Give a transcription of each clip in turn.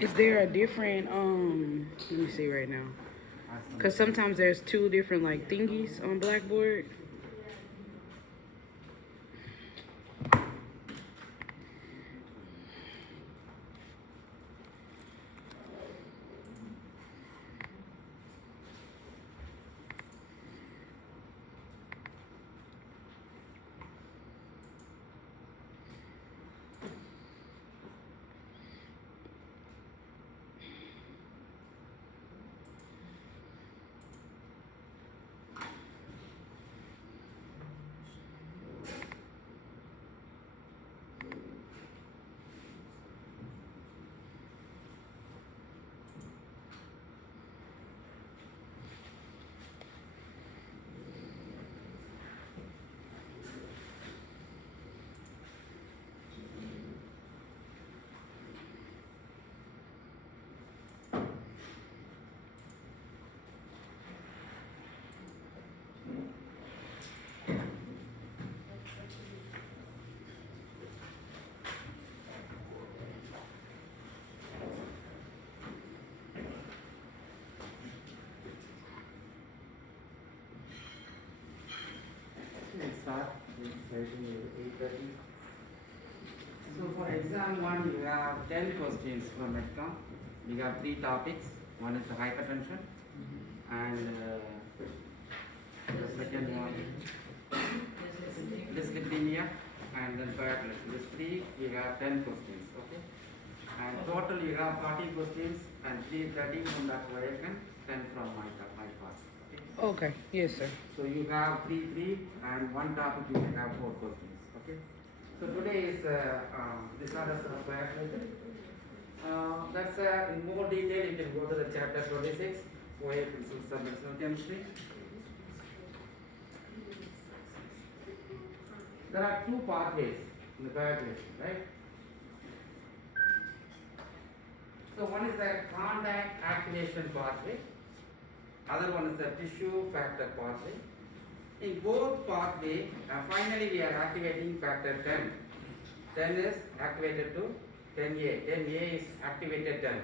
Is there a different let me see right now. Cause sometimes there's two different like thingies on Blackboard. Let's start with 8:30. So for exam 1, you have 10 questions from EdCom. We have 3 topics. One is the hypertension, and the second one dyslipidemia, and then coagulation. These 3 we have 10 questions. Okay, and total you have 40 questions, and 30 from Dr. Selvam, 10 from my part. Okay. Yes, sir. So you have 3, and one topic you will have 4 questions. Okay. So today is disorders of coagulation. That's in more detail. You can go to the chapter 26, OA principles of medicinal chemistry. There are 2 pathways in the coagulation, right? So one is the contact activation pathway. Other one is the tissue factor pathway. In both pathway, finally we are activating factor 10. 10 is activated to 10A. 10A is activated 10.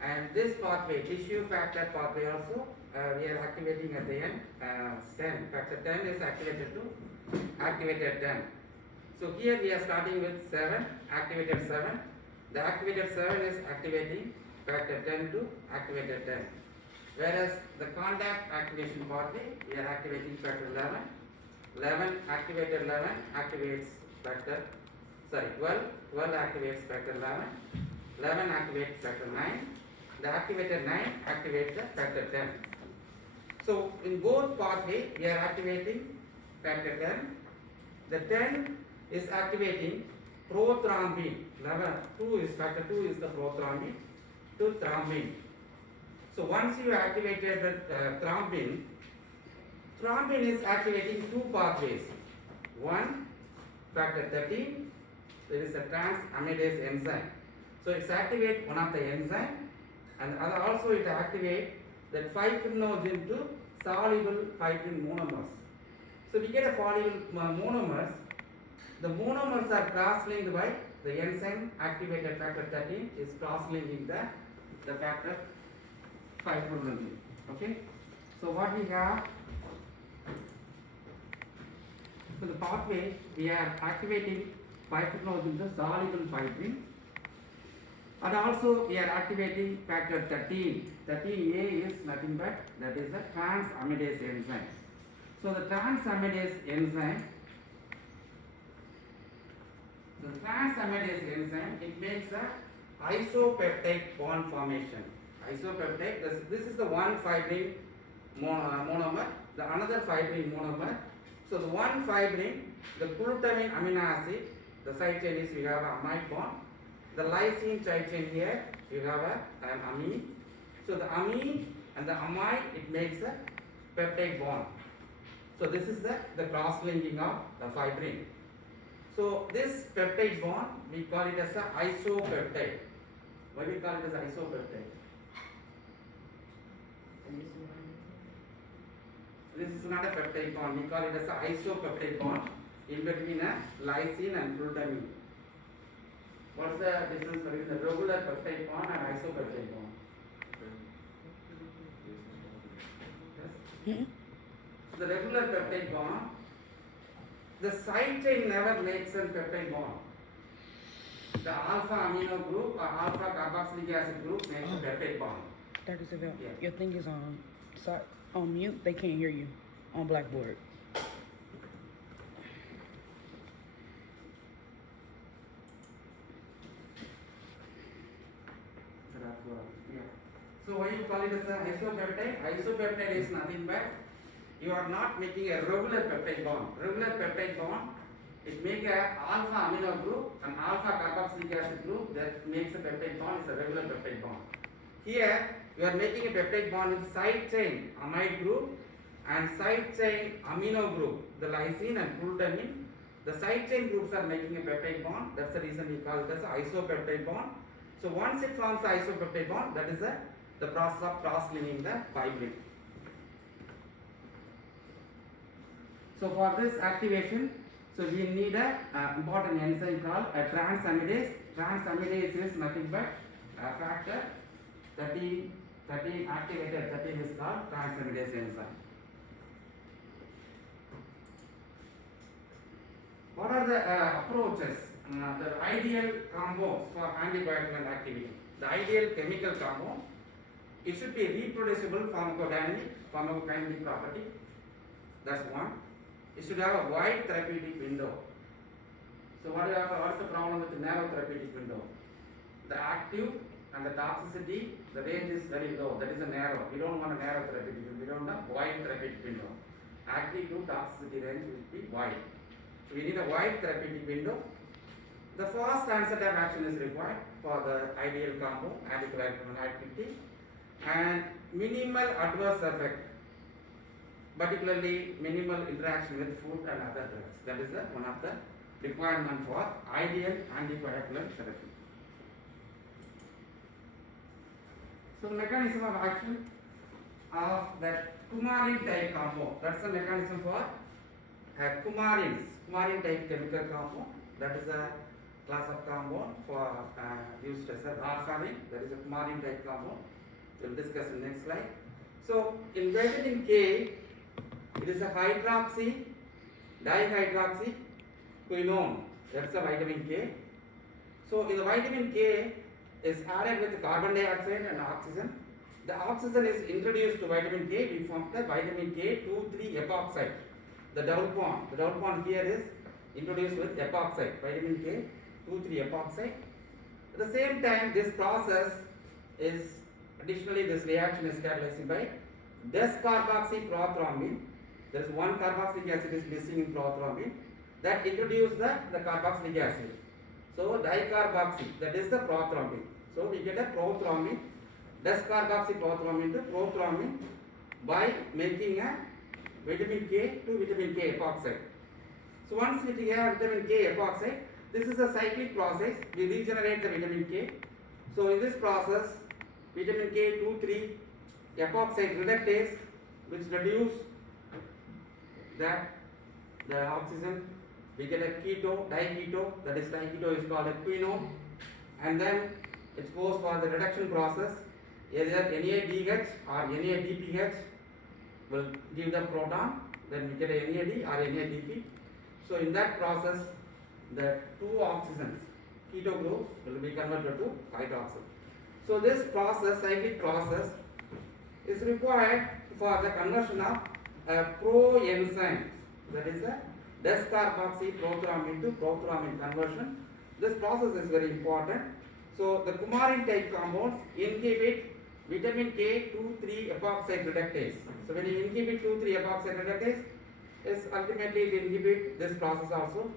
And this pathway, tissue factor pathway also, we are activating at the end 10. Factor 10 is activated to activated 10. So here we are starting with 7, activated 7. The activated 7 is activating factor 10 to activated 10. Whereas the contact activation pathway, we are activating factor 11. 11 activated 11 activates factor, 12. 12 activates factor 11. 11 activates factor 9. The activated 9 activates the factor 10. So in both pathway, we are activating factor 10. The 10 is activating prothrombin. 2 is factor 2 is the prothrombin to thrombin. So once you activated the thrombin, thrombin is activating 2 pathways. One, factor 13, there is a transamidase enzyme. So it's activate one of the enzyme, and also it activate that fibrinogen to soluble fibrin monomers. So we get a soluble monomers. The monomers are cross-linked by the enzyme activated factor 13 is cross-linking the factor fibrinogen. Okay. So what we have, so the pathway we are activating fibrinogen to soluble fibrin, and also we are activating factor 13. 13A is nothing but that is the transamidase enzyme. So the transamidase enzyme, it makes a isopeptide bond formation. Isopeptide, this is the one fibrin monomer, the another fibrin monomer. So the one fibrin, the glutamine amino acid, the side chain is you have a amide bond. The lysine side chain here, you have an amine. So the amine and the amide, it makes a peptide bond. So this is the cross-linking of the fibrin. So this peptide bond, we call it as a isopeptide. Why we call it as isopeptide? This is not a peptide bond. We call it as a isopeptide bond in between a lysine and glutamine. What's the difference between the regular peptide bond and isopeptide bond? Yes? Hmm? So the regular peptide bond, the side chain never makes a peptide bond. The alpha amino group or alpha carboxylic acid group makes a peptide bond. Dr. Selvam, Yeah. your thing is on mute. They can't hear you on Blackboard. Yeah. So why you call it as a isopeptide? Isopeptide is nothing but you are not making a regular peptide bond. Regular peptide bond, it makes a alpha amino group and alpha carboxylic acid group that makes a peptide bond is a regular peptide bond. Here you are making a peptide bond with side chain amide group and side chain amino group, the lysine and glutamine. The side chain groups are making a peptide bond. That's the reason we call it as isopeptide bond. So once it forms the isopeptide bond, that is the process of cross-linking the fibril. So for this activation, so we need a important enzyme called a transaminase. Transaminase is nothing but a factor 13 activated 13 is called transaminase enzyme. What are the approaches? The ideal compounds for anticoagulant activity. The ideal chemical compound, it should be reproducible pharmacodynamic, pharmacokinetic property. That's one. It should have a wide therapeutic window. So what is the problem with the narrow therapeutic window? The active and the toxicity, the range is very low. That is a narrow. We don't want a narrow therapeutic window. We don't want a wide therapeutic window. Active to toxicity range will be wide. So we need a wide therapeutic window. The fast onset of action is required for the ideal compound, anticoagulant activity, and minimal adverse effect, particularly minimal interaction with food and other drugs. That is one of the requirement for ideal anticoagulant therapy. So the mechanism of action of that coumarin type compound, that's the mechanism for coumarin type chemical compound. That is a class of compound for used as a warfarin. That is a coumarin type compound. We'll discuss in the next slide. So in vitamin K, it is a hydroxy dihydroxy quinone. That's a vitamin K. So in the vitamin K is added with carbon dioxide and oxygen. The oxygen is introduced to vitamin K. We form the vitamin K 2,3 epoxide. The double bond here is introduced with epoxide, vitamin K 2,3 epoxide. At the same time, this process is additionally this reaction is catalyzed by descarboxyprothrombin. There is one carboxylic acid is missing in prothrombin that introduce the carboxylic acid. So dicarboxy, that is the prothrombin. So we get a prothrombin, descarboxyprothrombin to prothrombin by making a vitamin K to vitamin K epoxide. So once we have vitamin K epoxide, this is a cyclic process. We regenerate the vitamin K. So in this process, vitamin K 2,3 epoxide reductase, which reduce the oxygen, we get a keto, diketo, that is diketo is called a quinone, and then it goes for the reduction process. Either NADH or NADPH will give the proton, then we get a NAD or NADP. So in that process, the two oxygens, keto groups, will be converted to hydroxyl. So this process, cyclic process, is required for the conversion of a proenzyme, that is a descarboxyprothrombin to prothrombin conversion. This process is very important. So the coumarin type compounds inhibit vitamin K 2,3 epoxide reductase. So when you inhibit 2,3 epoxide reductase, is ultimately it inhibit this process also.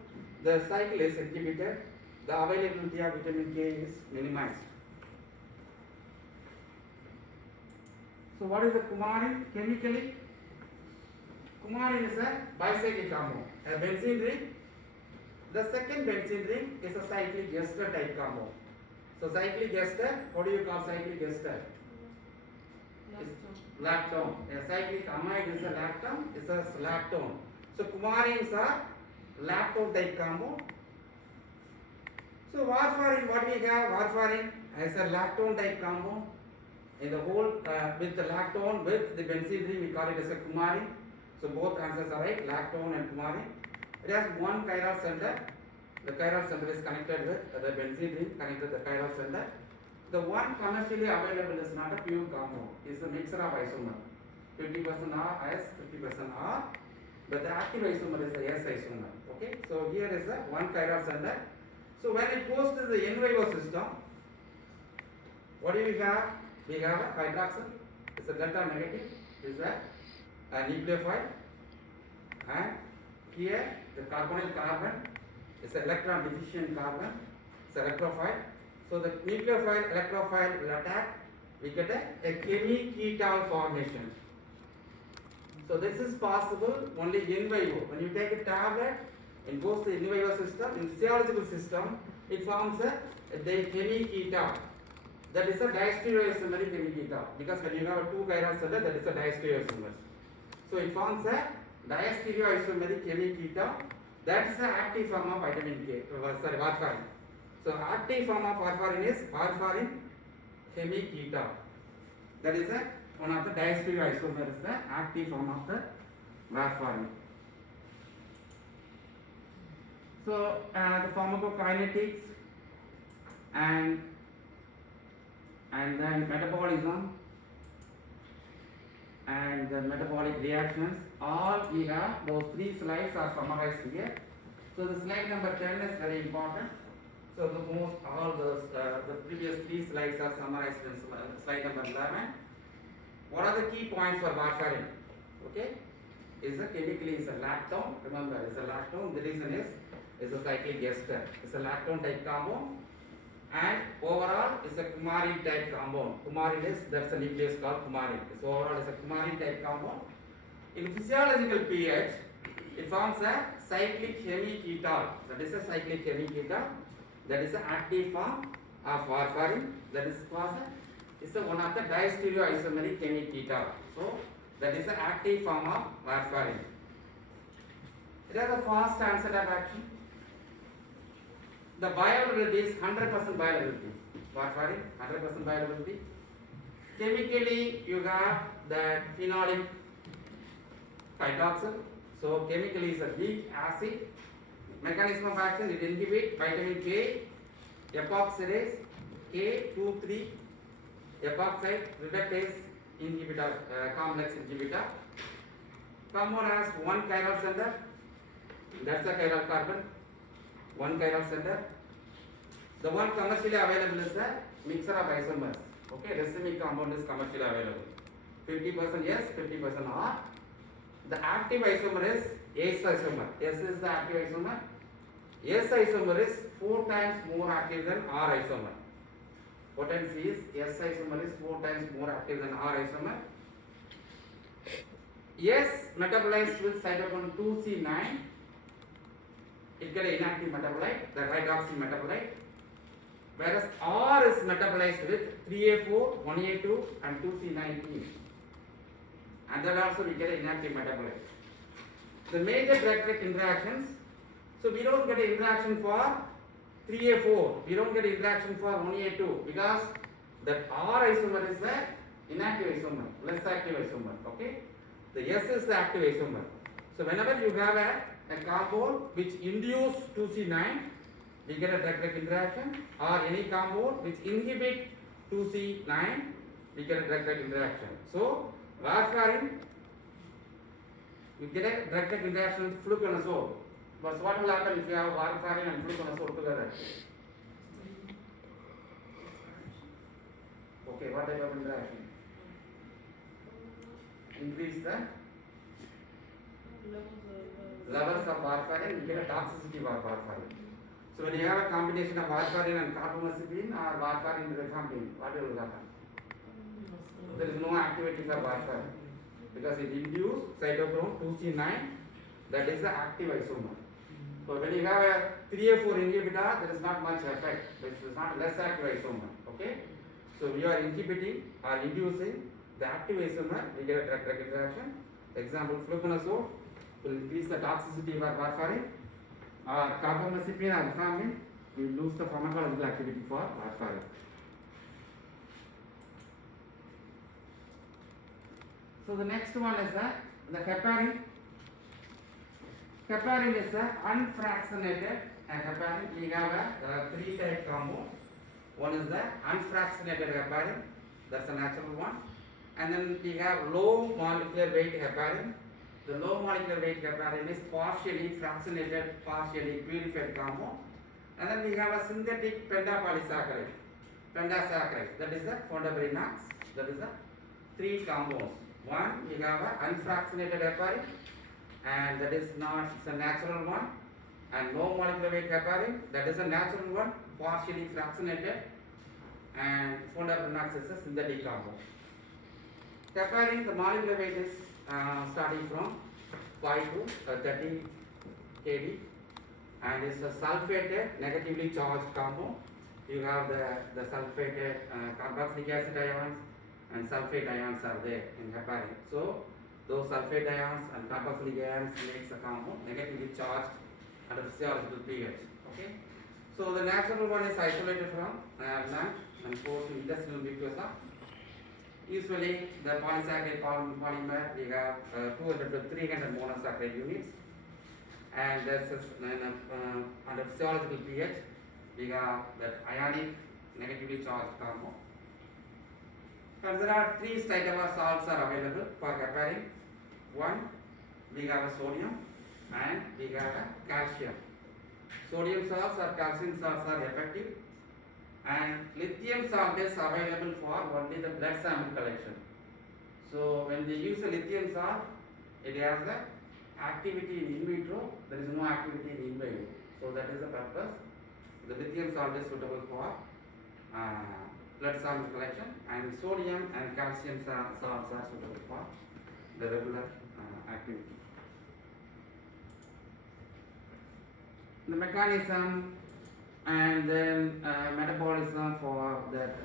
The cycle is inhibited. The availability of vitamin K is minimized. So what is the coumarin? Chemically, coumarin is a bicyclic compound, a benzene ring. The second benzene ring is a cyclic ester type compound. So cyclic ester, what do you call cyclic ester? Lactone. A cyclic amide is a lactone, is a lactone. So coumarins are lactone type compound. So warfarin, what we have? Warfarin has a lactone type compound. In the whole with the lactone with the benzene ring, we call it as a coumarin. So both answers are right, lactone and coumarin. It has one chiral center. The chiral center is connected with the benzene ring, connected to the chiral center. The one commercially available is not a pure compound. It's a mixture of isomer. 50% R S, 50% R. But the active isomer is the S isomer. Okay. So here is the one chiral center. So when it goes to the in vivo system, what do we have? We have a hydroxyl. It's a delta negative. Is a nucleophile. And here the carbonyl carbon is an electron deficient carbon. It's electrophile. So the nucleophile electrophile will attack. We get a chemi-ketal formation. So this is possible only in vivo. When you take a tablet, it goes to the in vivo system. In physiological system, it forms a chemi-ketal. That is a diastereoisomeric chemi-ketal. Because when you have a two chiral center, that is a diastereoisomer. So it forms a diastereoisomeric chemi-ketal. That is the active form of vitamin K. Warfarin. So active form of warfarin is warfarin chemi-ketal. That is one of the diastereoisomers is the active form of the warfarin. So the pharmacokinetics and then metabolism and the metabolic reactions, all we have, those three slides are summarized here. So the slide number 10 is very important. So all those the previous three slides are summarized in slide number 11. What are the key points for warfarin? Okay, is a chemically is a lactone. Remember, it's a lactone. The reason is a cyclic ester. It's a lactone type compound, and overall it's a coumarin type compound. Coumarin is that's a nucleus called coumarin. So overall it's a coumarin type compound. In physiological pH, it forms a cyclic chemi-ketal. That is a cyclic chemi-ketal. That is the active form of warfarin. That is one of the diastereoisomeric chemi-ketal. So that is the active form of warfarin. It has a fast onset of action. The bioavailability is 100% bioavailability. Warfarin, 100% bioavailability. Chemically, you have the phenolic hydroxyl. So chemically is a weak acid. Mechanism of action, it inhibits vitamin K, epoxidase, K2,3, epoxide reductase inhibitor, complex inhibitor. Compound has one chiral center, that's the chiral carbon, one chiral center. The one commercially available is the mixture of isomers. Okay, racemic compound is commercially available. 50% S, 50% R. The active isomer is S isomer. S is the active isomer. S isomer is 4 times more active than R isomer. Potency is S isomer is 4 times more active than R isomer. S metabolized with cytochrome 2C9. It get an inactive metabolite, the hydroxy metabolite. Whereas R is metabolized with 3A4, 1A2 and 2C19. And then also we get an inactive metabolite. The major drug-drug interactions, so we don't get an interaction for 3A4, we don't get an interaction for 1A2 because that R isomer is the inactive isomer, less active isomer. Okay, the S is the active isomer. So whenever you have a compound which induce 2C9, we get a drug-drug interaction, or any compound which inhibit 2C9, we get a drug-drug interaction. So warfarin, we get a drug-drug interaction with fluconazole. But what will happen if you have warfarin and fluconazole together? Okay, what type of interaction? Increase the levels of warfarin, we get a toxicity of warfarin. So when you have a combination of warfarin and carbamazepine or warfarin and rifampicin, what will happen? There is no activity for warfarin because it induces cytochrome 2C9, that is the active isomer. So when you have a 3A4 inhibitor, there is not much effect, it is not less active isomer. Okay? So we are inhibiting or inducing the active isomer, we get a drug-drug interaction. Example, fluconazole will increase the toxicity of warfarin, or carbamazepine or rifampicin we lose the pharmacological activity for warfarin. So the next one is the heparin. Heparin is the unfractionated heparin. We have a three-type compound. One is the unfractionated heparin, that's a natural one. And then we have low molecular weight heparin. The low molecular weight heparin is partially fractionated, partially purified compound. And then we have a synthetic pendapolysaccharide, that is the fondabrinax. That is the three compounds. One, we have a unfractionated heparin, and that is not, it's a natural one. And low molecular weight heparin, that is a natural one, partially fractionated, and fondabrinax is a synthetic compound. Heparin, the molecular weight is starting from 5 to 30 kb, and it's a sulfated, negatively charged compound. You have the sulfated carboxylic acid ions and sulfate ions are there in heparin. So those sulfate ions and carboxylic ions makes the compound negatively charged at a physiological pH. Okay. So the natural one is isolated from lung and goes to intestinal mucosa. Usually the polysaccharide polymer, we have 200 to 300 monosaccharide units, and this is under physiological pH we have that ionic negatively charged compound. And there are three steatomer salts are available for heparin. One, we have a sodium and we have a calcium. Sodium salts or calcium salts are effective, and lithium salt is available for only the blood sample collection. So when they use the lithium salt, it has the activity in vitro, there is no activity in vivo. So that is the purpose. The lithium salt is suitable for blood sample collection, and sodium and calcium salts are suitable for the regular activity. The mechanism and then metabolism for that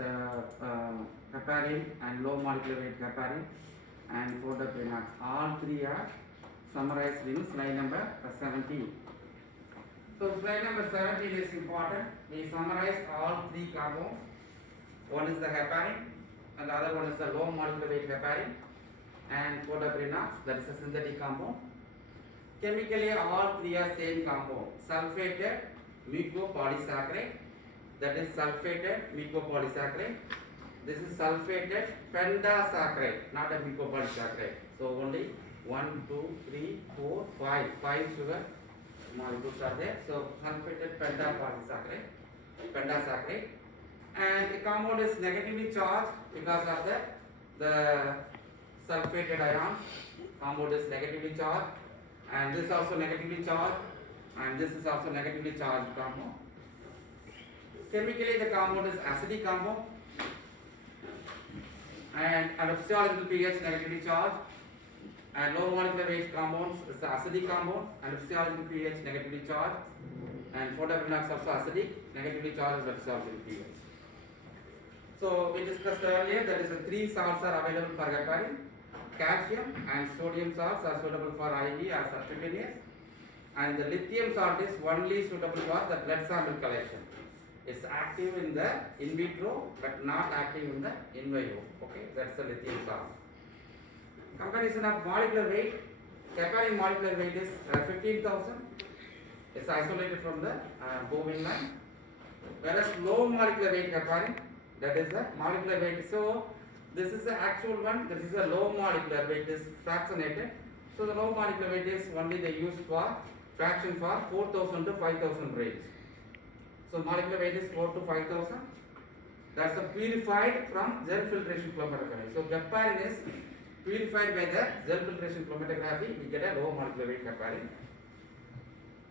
heparin and low molecular weight heparin and fondabrinax, all three are summarized in slide number 17. So slide number 17 is important. We summarize all three compounds. One is the heparin, and the other one is the low molecular weight heparin, and fondabrinax, that is a synthetic compound. Chemically, all three are same compound. Sulfated mucopolysaccharide, that is sulfated mucopolysaccharide. This is sulfated pendasaccharide, not a mucopolysaccharide. So only 1, 2, 3, 4, 5 sugar molecules are there. So sulfated pendasaccharide, and the compound is negatively charged because of the sulfated ion. Compound is negatively charged, and this is also negatively charged, and this is also negatively charged compound. Chemically, the compound is acidic compound, and at a physiological pH negatively charged, and low molecular weight compounds is the acidic compound, and physiological pH negatively charged, and fondabrinax also acidic, negatively charged at physiological pH. So we discussed earlier that is the three salts are available for heparin. Calcium and sodium salts are suitable for IV or subcutaneous, and the lithium salt is only suitable for the blood sample collection. It's active in the in vitro but not active in the in vivo. Okay, that's the lithium salt. Comparison of molecular weight. Heparin molecular weight is 15,000. It's isolated from the bovine line. Whereas low molecular weight heparin, that is the molecular weight. So this is the actual one. This is the low molecular weight is fractionated. So the low molecular weight is only they use for fraction for 4,000 to 5,000 range. So molecular weight is 4 to 5,000. That's the purified from gel filtration chromatography. So heparin is purified by the gel filtration chromatography. We get a low molecular weight heparin.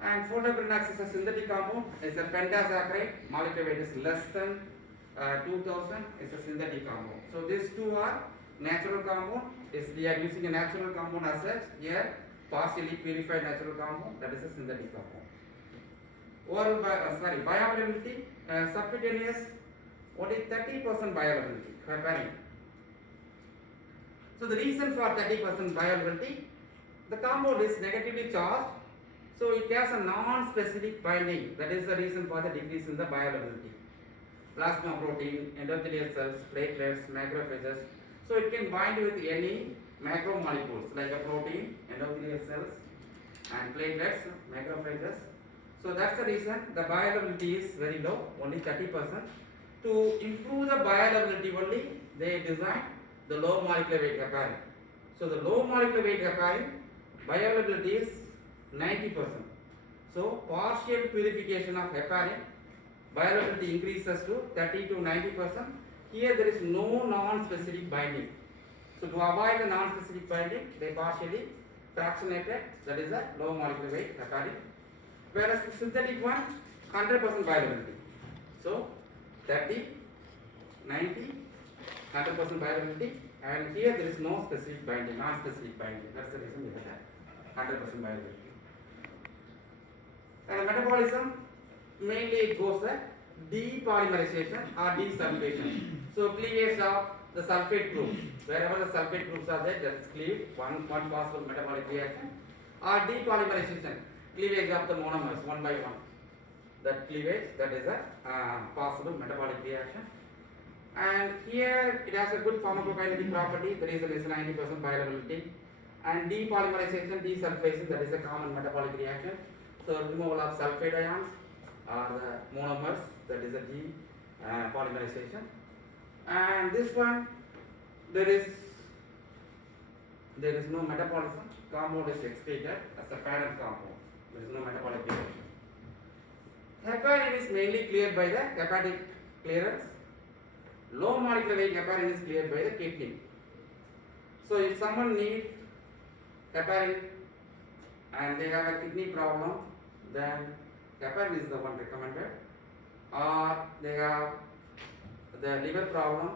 And fondabrinax is a synthetic compound. It's a pendasaccharide. Molecular weight is less than 2,000. It's a synthetic compound. So these two are natural compound. We are using a natural compound as such. Here, partially purified natural compound. That is a synthetic compound. Oral bioavailability, subcutaneous, only 30% bioavailability, heparin. So the reason for 30% bioavailability, the compound is negatively charged, so it it has a non-specific binding. That is the reason for the decrease in the bioavailability. Plasma protein, endothelial cells, platelets, macrophages. So it can bind with any macromolecules like a protein, endothelial cells, and platelets, macrophages. So that's the reason the bioavailability is very low, only 30%. To improve the bioavailability only, they designed the low molecular weight heparin. So the low molecular weight heparin bioavailability is 90%. So partial purification of heparin, bioavailability increases to 30 to 90%. Here there is no non-specific binding. So to avoid the non-specific binding, they partially fractionated, that is a low molecular weight heparin. Whereas the synthetic one, 100% bioavailability. So 30, 90, 100% bioavailability, and here there is no specific binding, non-specific binding. That's the reason we have 100% bioavailability. And metabolism, mainly it goes the depolymerization or desulfation. So cleavage of the sulfate groups, wherever the sulfate groups are there, that's cleaved, one possible metabolic reaction, or depolymerization, cleavage of the monomers one by one. That cleavage, that is a possible metabolic reaction. And here it has a good pharmacokinetic property, the reason is 90% bioavailability. And depolymerization, desulfation, that is a common metabolic reaction. So removal of sulfate ions or the monomers, that is a depolymerization. And this one, there is no metabolism. Compound is excreted as a parent compound. There is no metabolic reaction. Heparin is mainly cleared by the hepatic clearance. Low molecular weight heparin is cleared by the kidney. So if someone needs heparin and they have a kidney problem, then heparin is the one recommended. Or they have the liver problem,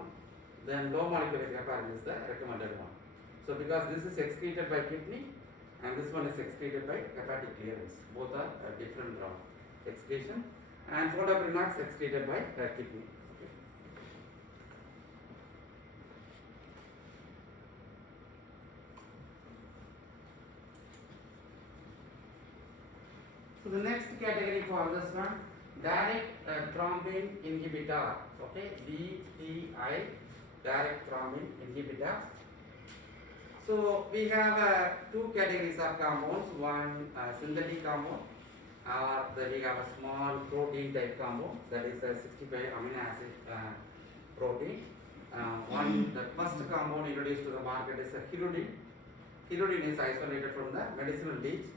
then low molecular weight heparin is the recommended one. So because this is excreted by kidney and this one is excreted by hepatic clearance, both are different excretion, and photoprinox excreted by kidney. Okay. So the next category for this one, direct thrombin inhibitor. Okay, DTI, direct thrombin inhibitor. So we have two categories of compounds. One synthetic compound, we have a small protein type compound, that is a 65 amino acid protein. The first compound introduced to the market is a hirudin. Hirudin is isolated from the medicinal leaves.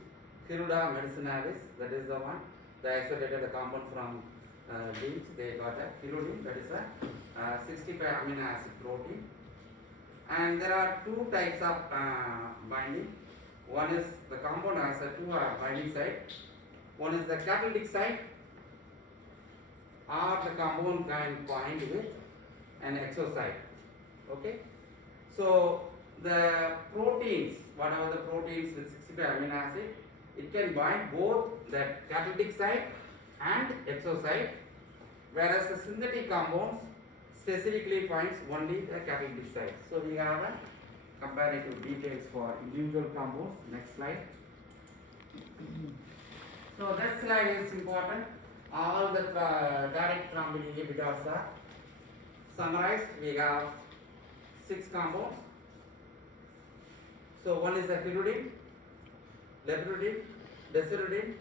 Hiruda medicinalis, that is the one. They isolated the compound from leaves. They got a hirudin, that is a 65 amino acid protein. And there are two types of binding. One is the compound has a two binding site. One is the catalytic site, or the compound can bind with an exosite. Okay. So the proteins, whatever the proteins with 65 amino acid, it can bind both the catalytic site and exosite, whereas the synthetic compounds specifically finds only the catalytic site. So we have a comparative details for individual compounds. Next slide. So that slide is important. All the direct thrombin inhibitors are summarized. We have 6 compounds. So one is the hirudin, lepidolin, desiludin,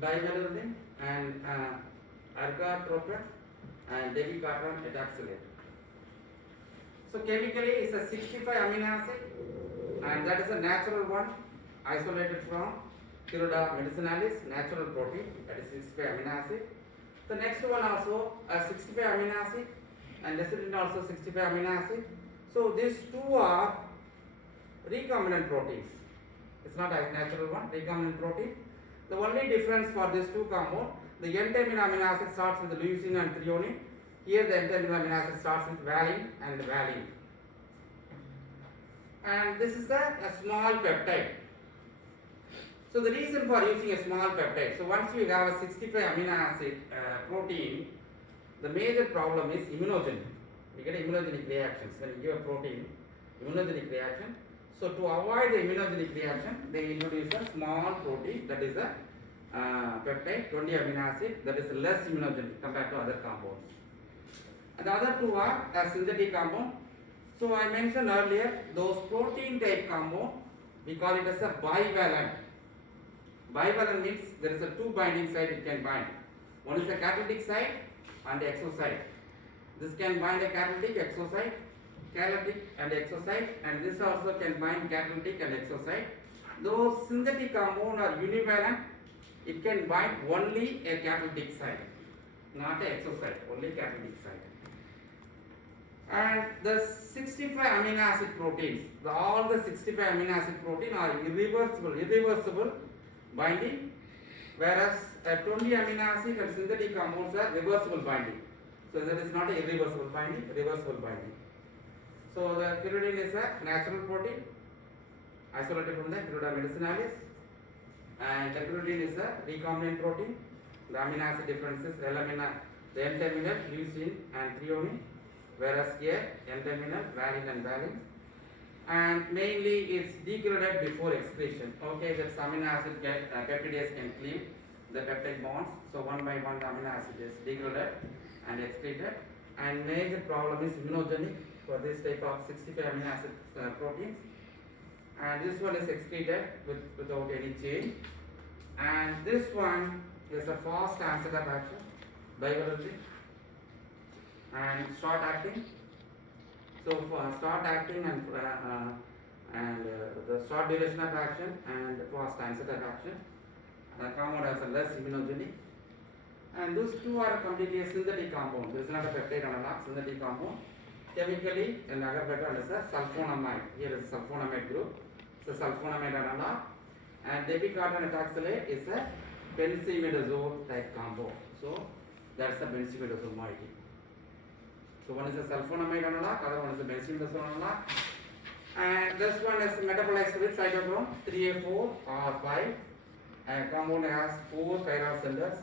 bivalirudin, and ergotropin, and debicarton ethoxylate. So chemically it's a 65 amino acid, and that is a natural one, isolated from Hiruda medicinalis, natural protein, that is 65 amino acid. The next one also a 65 amino acid, and desiludin also 65 amino acid. So these two are recombinant proteins. It's not a natural one, recombinant protein. The only difference for these two compounds, the N-terminal amino acid starts with leucine and threonine. Here the N-terminal amino acid starts with valine and valine. And this is a small peptide. So the reason for using a small peptide, so once you have a 65 amino acid protein, the major problem is immunogenic. You get immunogenic reactions when you give a protein, immunogenic reaction. So to avoid the immunogenic reaction, they introduce a small protein, that is a peptide, 20 amino acid, that is less immunogenic compared to other compounds. And the other two are a synthetic compound. So I mentioned earlier, those protein type compound, we call it as a bivalent. Bivalent means there is a two binding site it can bind. One is the catalytic site and the exosite. This can bind a catalytic exosite, catalytic and exosite, and this also can bind catalytic and exosite. Those synthetic compound are univalent. It can bind only a catalytic site, not a exosite, only catalytic site. And the 65 amino acid proteins, all the 65 amino acid protein are irreversible binding, whereas 20 amino acid and synthetic compounds are reversible binding. So that is not a irreversible binding, reversible binding. So the pyridine is a natural protein isolated from the Pyridine medicinalis, and the pyridine is a recombinant protein. The amino acid differences L-amino, the N-terminal, leucine and threonine, whereas here N-terminal, valine and valine. And mainly it's degraded before excretion. Okay, that amino acid peptidase can cleave the peptide bonds. So one by one the amino acid is degraded and excreted. And major problem is immunogenic for this type of 65 amino acid proteins. And this one is excreted without any change. And this one is a fast onset of action, bivalently, and short acting. So for start acting and the short duration of action and fast onset of action, the compound has a less immunogenic. And those two are completely a synthetic compound. This is not a peptide analog, synthetic compound. Chemically, an agar is a sulfonamide. Here is a sulfonamide group. It's a sulfonamide analog. And depicarton etoxalate is a benzimidazole type compound. So that's the benzimidazole moiety. So one is a sulfonamide analog, other one is a benzimidazole analog. And this one is metabolized with cytochrome 3A4R5. And compound has 4 chiral centers.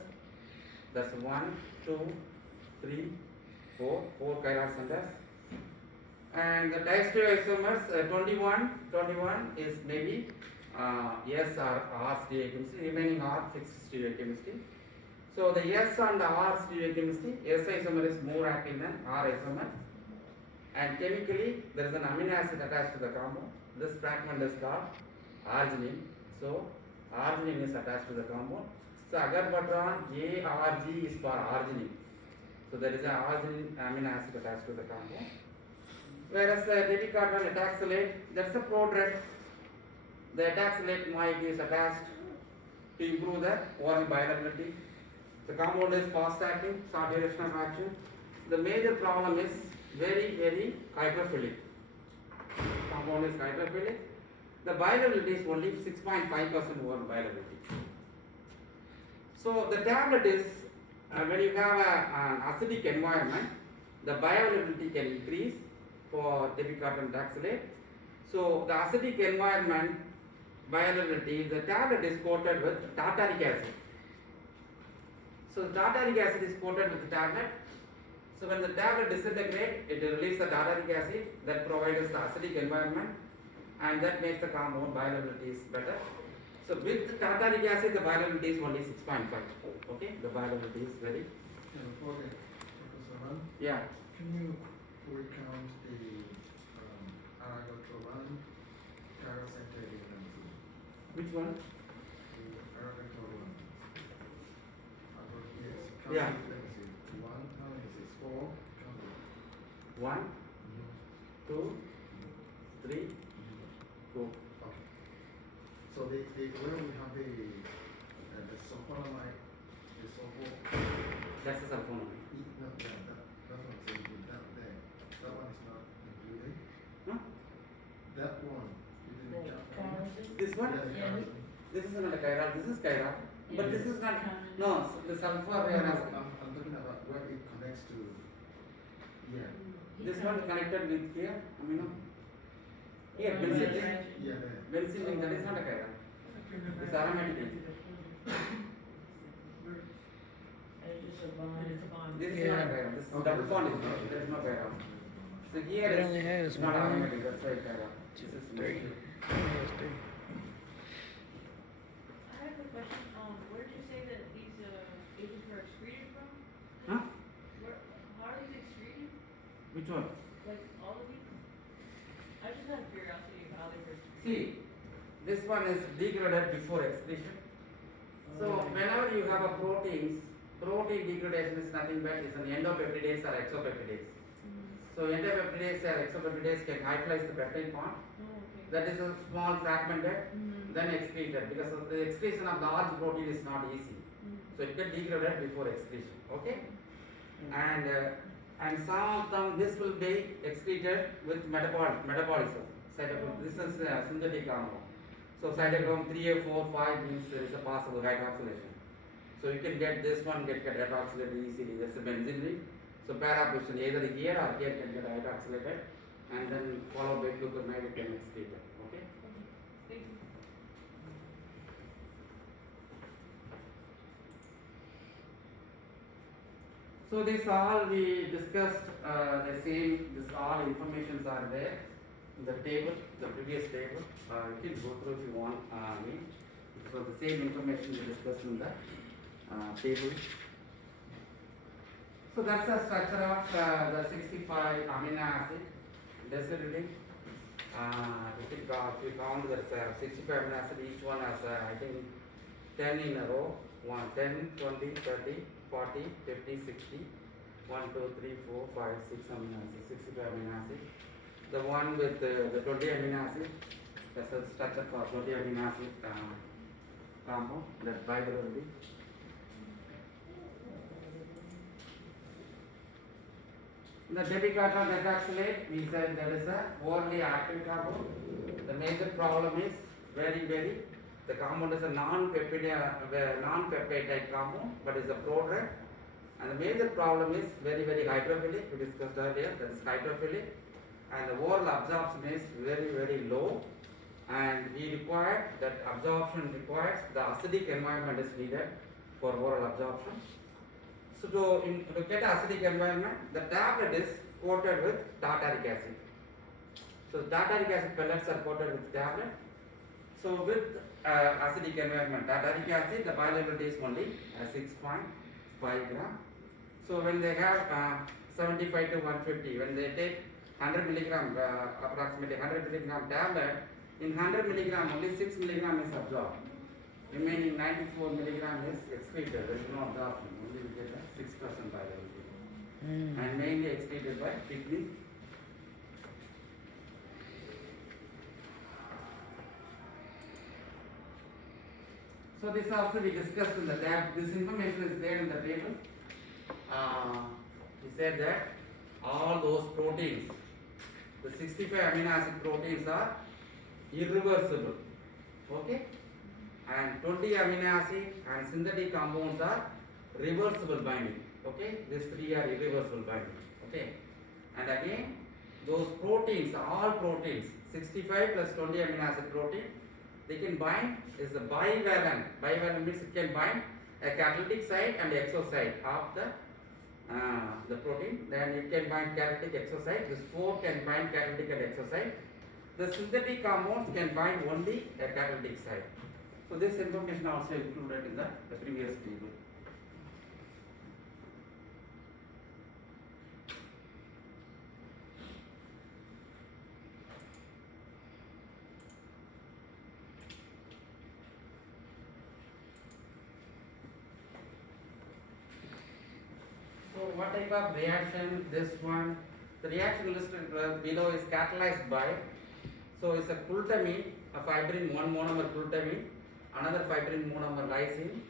That's 1, 2, 3, 4 chiral centers. And the diastereoisomers 21 is maybe S or R stereochemistry, remaining R fixed stereochemistry. So the S and the R stereochemistry, S isomer is more active than R isomer. And chemically, there is an amino acid attached to the compound. This fragment is called arginine. So arginine is attached to the compound. So agar-patron ARG is for arginine. So there is an arginine amino acid attached to the compound. Whereas the depicarton etoxalate, that's a prodrug. The etoxalate moiety is attached to improve the oral bioavailability. The compound is fast acting, short duration of action. The major problem is very hydrophilic. Compound is hydrophilic. The bioavailability is only 6.5% oral bioavailability. So the tablet is when you have an acidic environment, the bioavailability can increase for depicarton etoxalate. So the acidic environment bioavailability, the tablet is coated with tartaric acid. So the tartaric acid is coated with the tablet. So when the tablet disintegrates, it releases the tartaric acid that provides the acidic environment, and that makes the compound bioavailability is better. So with the tartaric acid, the bioavailability is only 6.5. Okay, the bioavailability is very. Okay, Dr. Selvam, Yeah. can you recount the Aragotovan parasitic enzyme? Which one? The Aragotovan. Yes, Yeah. calcium frequency. 1, how many is this? 4? 1, 2, 3, 4. Okay. So where we have the sulfonamide, the sulfur. That's the sulfonamide. No, yeah, that's what I'm saying. That one is not included. Huh? That one, you didn't count that one? This one? Yeah, the Yeah. calcium. This is not a chiral. This is chiral. But this is not. No, the sulfur. No, They are no, not. I'm talking about where it connects to. Yeah. This one connected with here. I mean, no. Here, Yeah. benzene. Yeah, there. Benzene, that is not a chiral. It's aromatic. This is not a chiral. This is double bond. There is no chiral. So here It is only has not one, aromatic. That's why chiral. This is 3. mostly- It has 3. I have a question. Where did you say Which one? Like all of these? I just had curiosity of how they were. See, this one is degraded before excretion. So whenever you have a protein degradation is nothing but is an endopeptidase or exopeptidase. So endopeptidase or exopeptidase can hydrolyze the peptide bond. Oh, okay. That is a small fragmented, then excreted, because of the excretion of large protein is not easy. So it get degraded before excretion. Okay? And some of them, this will be excreted with metabolism. This is synthetic compound. So cytochrome 3 or 4, 5 means there is a possible hydroxylation. So you can get this one get hydroxylated easily. That's a benzene ring. So para position either here or here can get hydroxylated, and then followed by glucuronide it can excrete it. Okay? Thank you. So this all we discussed the same. This all informations are there in the table, the previous table. You can go through if you want. So the same information we discussed in the table. So that's the structure of the 65 amino acid decidedly. If you count that 65 amino acid, each one has I think 10 in a row. 10, 20, 30, 40, 50, 60. 1, 2, 3, 4, 5, 6 amino acids, 65 amino acid. The one with the 20 amino acid, that's the structure for 20 amino acid compound, that bivalently. The debicarboxyl hydroxylate, we said that is a orally active compound. The major problem is the compound is a non-peptide type compound, but is a prodrug. And the major problem is very hydrophilic. We discussed earlier, that is hydrophilic. And the oral absorption is very low. And we require that absorption requires the acidic environment is needed for oral absorption. So to get acidic environment, the tablet is coated with tartaric acid. So tartaric acid pellets are coated with tablet. So with acidic environment, tartaric acid, the bioavailability is only 6.5 gram. So when they have 75 to 150, when they take 100 milligram, approximately 100 milligram tablet, in 100 milligram only 6 milligram is absorbed. Remaining 94 milligram is excreted. There is no absorption. Only we get 6% bioavailability. And mainly excreted by kidney. So this also we discussed in the lab. This information is there in the table. He said that all those proteins, the 65 amino acid proteins are irreversible. Okay? And 20 amino acid and synthetic compounds are reversible binding. Okay? These three are irreversible binding. Okay? And again, those proteins, all proteins, 65 plus 20 amino acid protein, they can bind is the bivalent. Bivalent means it can bind a catalytic site and exo site of the protein. Then it can bind catalytic exo site. This 4 can bind catalytic and exo site. The synthetic compounds can bind only a catalytic site. So this information also included in the previous table. So what type of reaction this one? The reaction listed below is catalyzed by, so it's a glutamine, a fibrin, one monomer glutamine, another fibrin monomer lysine.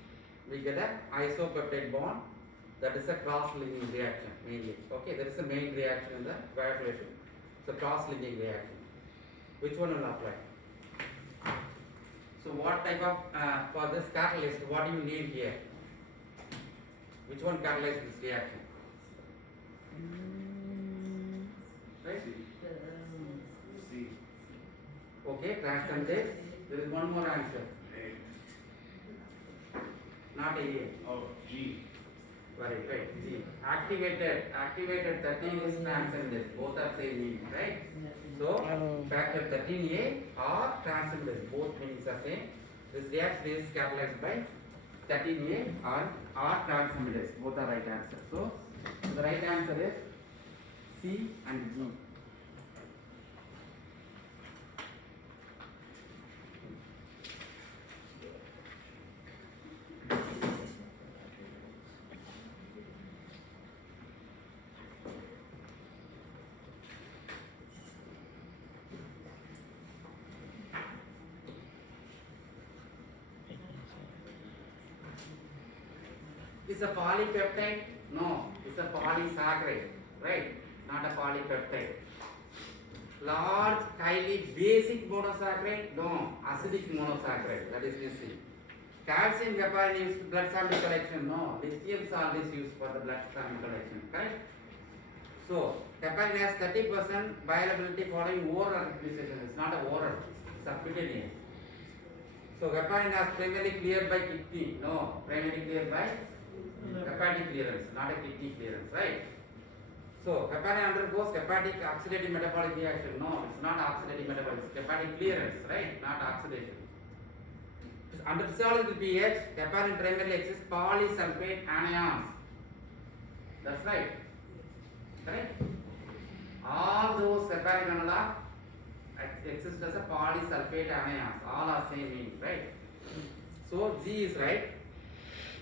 We get a isopeptide bond. That is a cross-linking reaction mainly. Okay, that is the main reaction in the coagulation. So cross-linking reaction. Which one will apply? So what type of, for this catalyst, what do you need here? Which one catalyzes this reaction? Right? C. Okay, transcendase. There is one more answer. Not A. Oh, G. Right, G. Activated 13 is transcendase. Both are same meaning, right? So factor 13A or transcendase, both meanings are same. This reaction is catalyzed by 13A or transaminase. Both are right answer. So the right answer is C and G. Is a polypeptide? No, it's a polysaccharide, right? Not a polypeptide. Large, highly basic monosaccharide? No, acidic monosaccharide. That is missing. Calcium heparin used for blood sample collection? No, lithium salt is used for the blood sample collection, correct? So, heparin has 30% bioavailability following oral administration. It's not a oral, it's subcutaneous. So, heparin has primarily cleared by kidney? No, primarily cleared by hepatic clearance, not a kidney clearance, right? So, heparin undergoes hepatic oxidative metabolic reaction. No, it's not oxidative metabolic, it's hepatic clearance, right? Not oxidation. Under physiological pH, heparin primarily exists polysulfate anions. That's right. Correct? All those heparin analogue exist as a polysulfate anions. All are same meaning, right? So, G is right.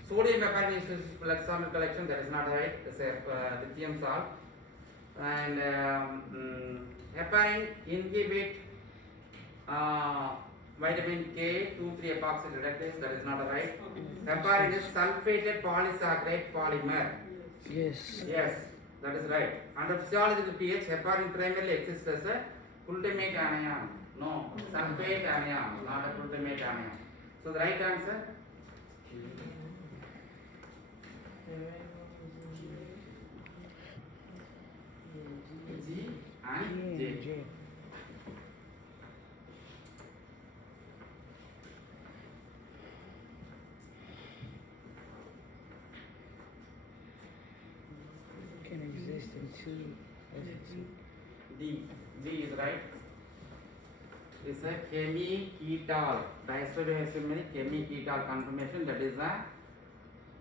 Sodium heparin is used for blood sample collection. That is not right. It's a lithium salt. And heparin inhibit vitamin K 2,3 epoxy reductase. That is not right. Heparin is sulfated polysaccharide polymer. Yes. Yes, that is right. Under physiological pH, heparin primarily exists as a glutamate anion. No, sulfate anion, not a glutamate anion. So the right answer. G and J. Can exist in two. D. D is right. It's a chemi-ketol. Diastereohexamine chemi-ketol conformation. That is a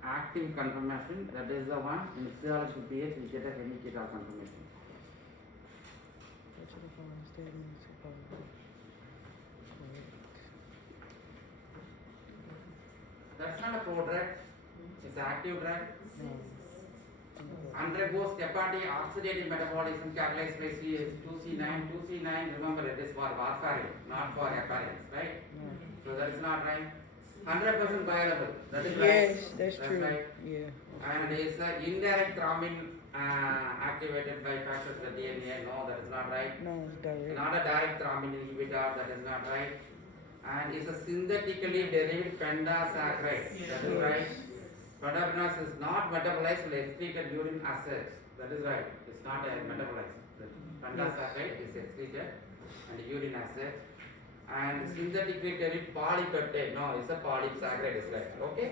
active conformation. That is the one in physiological pH we get a chemi-ketol conformation. That's not a prodrug. It's an active drug. Undergoes hepatic oxidative metabolism catalyzed by 2C9. 2C9, remember it is for warfarin, not for heparins, right? So that is not right. 100% bioavailable. That is right. Yes, that's true. Right. Yeah. And it is indirect thrombin activated by factors of the DNA. No, that is not right. No, it's direct. Not a direct thrombin inhibitor. That is not right. And is a synthetically derived pentasaccharide. That is right. Proteaginase is not metabolized will excreted urine acids. That is right. It's not a metabolized. The pentasaccharide is excreted and urine acid. And synthetically derived polypeptide. No, it's a polysaccharide. Is right. Okay.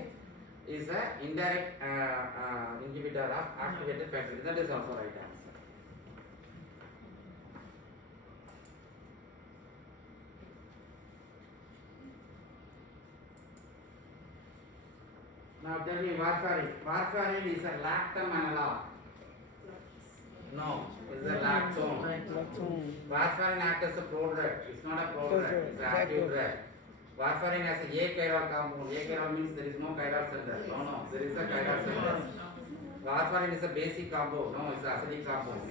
Is a indirect inhibitor of activated peptide. That is also right answer. Now tell me warfarin. Warfarin is a lactam analog. No, it's a lactone. Lactone. Warfarin acts as a prodrug. It's not a prodrug. It's an active drug. Warfarin has a chiral compound. Chiral means there is no chiral center. No, there is a chiral center. Warfarin is a basic compound. No, it's an acidic compound.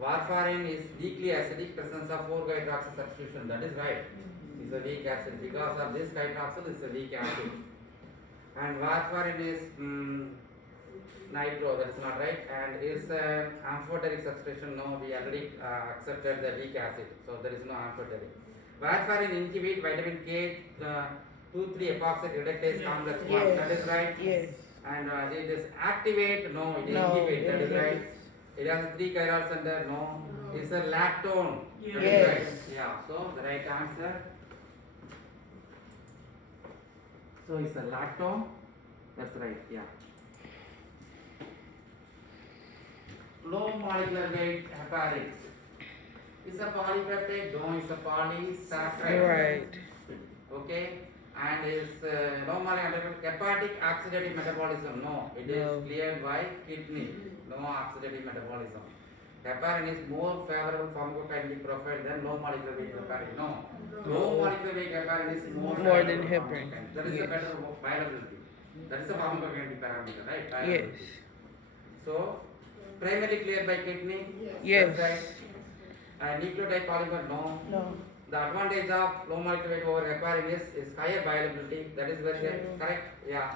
Warfarin is weakly acidic, presence of 4-hydroxy substitution. That is right. It's a weak acid. Because of this hydroxyl, it's a weak acid. And warfarin is nitro, that is not right, and is amphoteric substitution. No, we already accepted the weak acid, so there is no amphoteric. Warfarin inhibit vitamin K 2,3 epoxy reductase complex 1. Yes. That is right. Yes. And it is activate. No, it No, inhibit. That is it right. It has a 3 chiral center. No, it's a lactone. That is Yes. right. Yeah. So the right answer. So it's a lactone. That's right. Yeah. Low molecular weight heparin. It's a polypeptide. No, it's a polysaccharide. Right. Okay. And it's low molecular hepatic oxidative metabolism. No, it is No. cleared by kidney. No oxidative metabolism. heparin is more favorable pharmacokinetic profile than low molecular weight heparin. No, low molecular weight heparin is more More than favorable heparin. pharmacokinetic. That is Yes. a better bioavailability. That is a pharmacokinetic parameter, right? Yes. Bioavailability. So, primarily cleared by kidney. Yes. That's right. Nucleotide polymer, no. No. The advantage of low molecular weight over heparin is higher bioavailability. That is very True. correct. Yeah.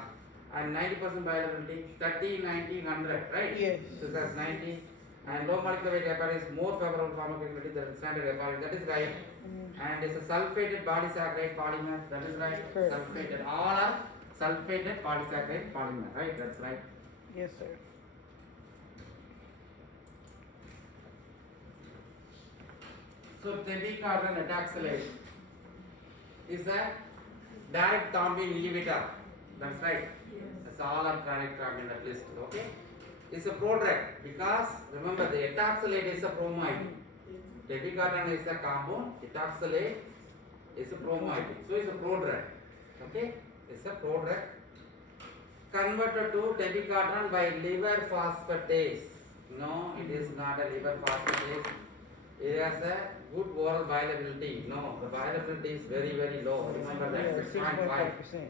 And 90% bioavailability, 30, 90, 100, right? Yes. So that's 90. And low molecular weight heparin is more favorable pharmacokinetic than standard heparin. That is right. And it's a sulfated polysaccharide polymer. That is right. Correct. Sulfated. All are sulfated polysaccharide polymer. Right. That's right. Yes, sir. So tebicardan etaxylate is a direct thrombin inhibitor. That's right. That's all are direct thrombin at least. Okay. It's a prodrug because remember the etaxylate is a bromide. Tebicardan is a compound. Etaxylate is a bromide. So it's a prodrug. Okay. It's a prodrug converted to tebicardan by liver phosphatase. No, it is not a liver phosphatase. It has a good oral bioavailability. No, the bioavailability is very, very low. Remember that, 6.5. 6.5%.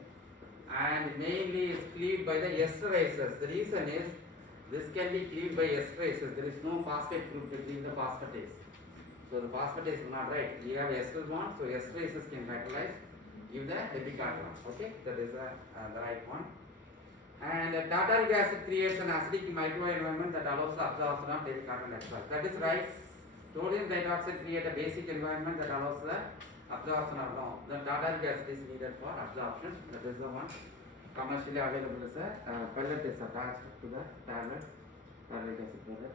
And mainly it's cleaved by the esterases. The reason is this can be cleaved by esterases. There is no phosphate group to cleave the phosphatase. So the phosphatase is not right. We have ester bond, so esterases can catalyze, give the tebicardan. Okay, that is the right one. And tartaric acid creates an acidic microenvironment that allows the absorption of tebicardan as well. That is right. Sodium dioxide create a basic environment that allows the absorption of no. The tartaric acid is needed for absorption. That is the one. Commercially available as a pellet is attached to the tablet. Tartaric acid pellet.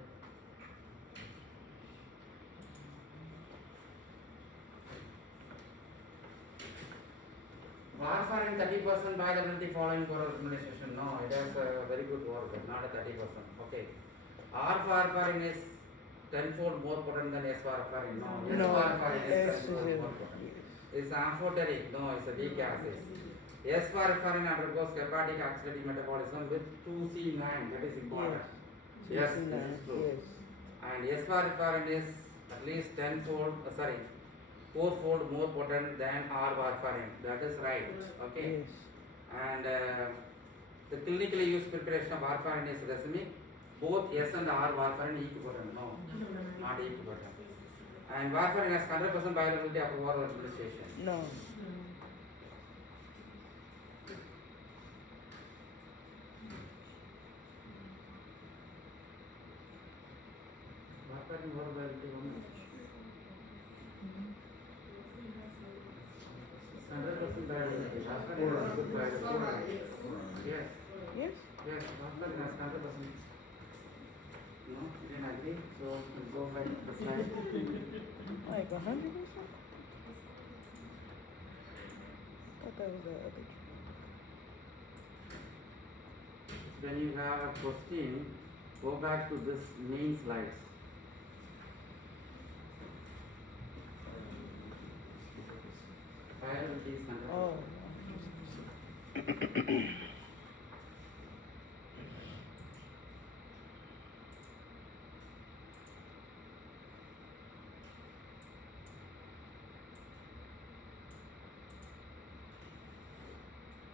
Warfarin 30% bioavailability following oral administration. No, it has a very good work, but not a 30%. Okay. Warfarin is tenfold more potent than S-warfarin. No, No, S-warfarin is S tenfold is more potent. It's amphoteric. No, it's a weak acid. S-warfarin undergoes hepatic oxidative metabolism with 2C9. That is important. Yes, this is true. Yes. And S-warfarin is at least fourfold more potent than R-warfarin. That is right. Okay. Yes. And the clinically used preparation of warfarin is racemic. Both S and R warfarin equipotent. No, not equipotent. And warfarin has 100% bioavailability after oral administration. No. Warfarin oral bioavailability only. 100% bioavailability. Warfarin has good bioavailability. Yes. Yes. Yes, warfarin has 100%. No, you didn't agree. So we'll go back to the slide. Like 100%? What that was the other? When you have a question, go back to this main slides. Bioavailability is 100%. Oh.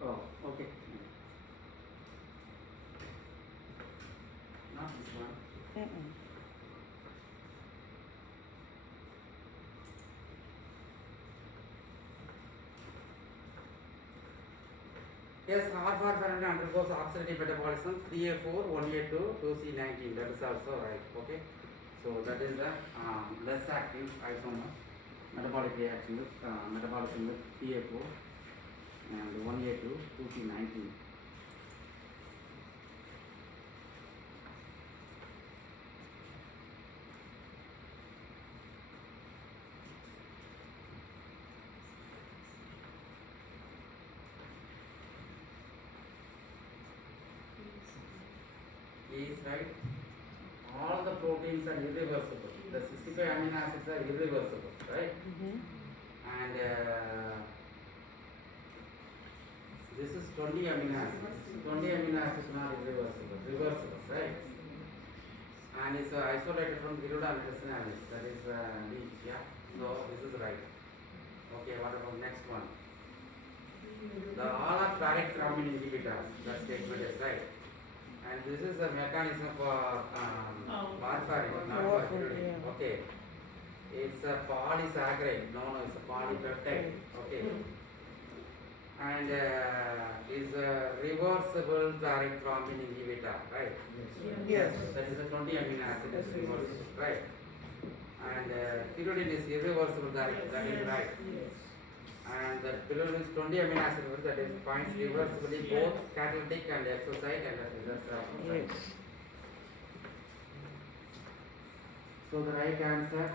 Oh, okay. Not this one. Mm-mm. Yes, R-warfarin undergoes oxidative metabolism 3A4, 1A2, 2C19. That is also right. Okay. So that is the less active isomer metabolic reaction with metabolism with 3A4 and 1A2, 2C19. Is right. All the proteins are irreversible. The 65 amino acids are irreversible, right? And this is 20 amino acids. 20 amino acids not irreversible, reversible, right? and is isolated from Viruda medicinalis, that is leech, yeah. So this is right. Okay, what about next one? The all are direct thrombin inhibitors, that statement is right. And this is the mechanism for warfarin, not for Warfarin, pyridine. yeah. Okay. It's a polysaccharide, no, it's a polypeptide. Okay. And is a reversible direct thrombin inhibitor, right? Yes. That is a 20 amino acid is reversible, right? And pyridine is irreversible direct, that is right. And the pyridine is 20 amino acid, that is binds reversibly both catalytic and exocyte and that's right. Yes. So the right answer.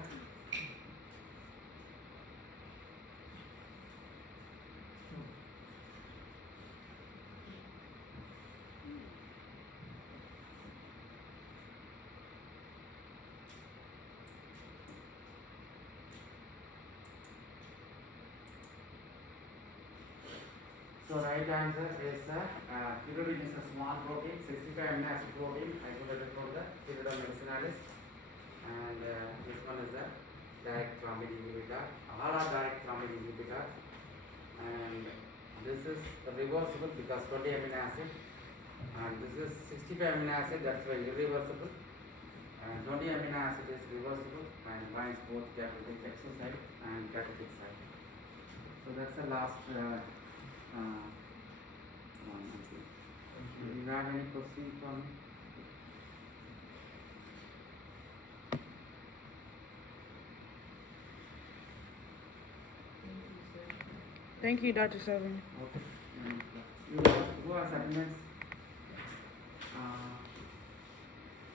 So right answer is pyridine is a small protein, 65 amino acid protein, isolated from the Pyridine medicinalis, and this one is the direct thrombin inhibitor. All are direct thrombin inhibitor, and this is reversible because 20 amino acid, and this is 65 amino acid, that's why irreversible, and 20 amino acid is reversible and binds both catalytic exocyte and catalytic site. So that's the last one. Okay. Do you have any questions for me? Thank you, Dr. Selvam. Okay. You who are attendance?